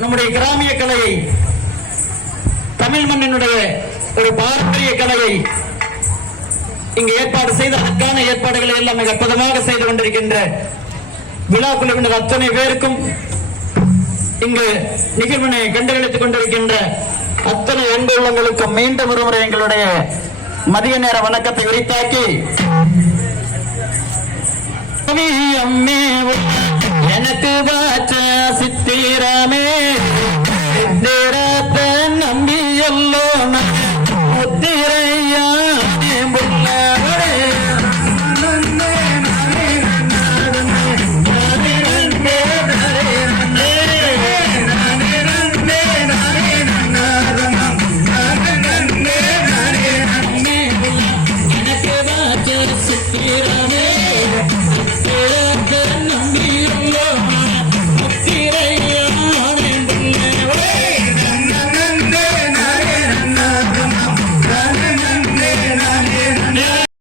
நம்முடைய கிராமிய கலையை, தமிழ் மண்ணினுடைய ஒரு பாரம்பரிய கலையை இங்கு ஏற்பாடு செய்து அதற்கான ஏற்பாடுகளை எல்லாம் மிக அற்புதமாக செய்து கொண்டிருக்கின்ற விழா குழுவினர் அத்தனை பேருக்கும், இங்கு நிகழ்வினை கண்டுகளித்துக் கொண்டிருக்கின்ற அத்தனை அன்பு உள்ளங்களுக்கும் மீண்டும் ஒருமுறை எங்களுடைய மதிய நேர வணக்கத்தை உரித்தாக்கி, எனக்கு சித்திரமே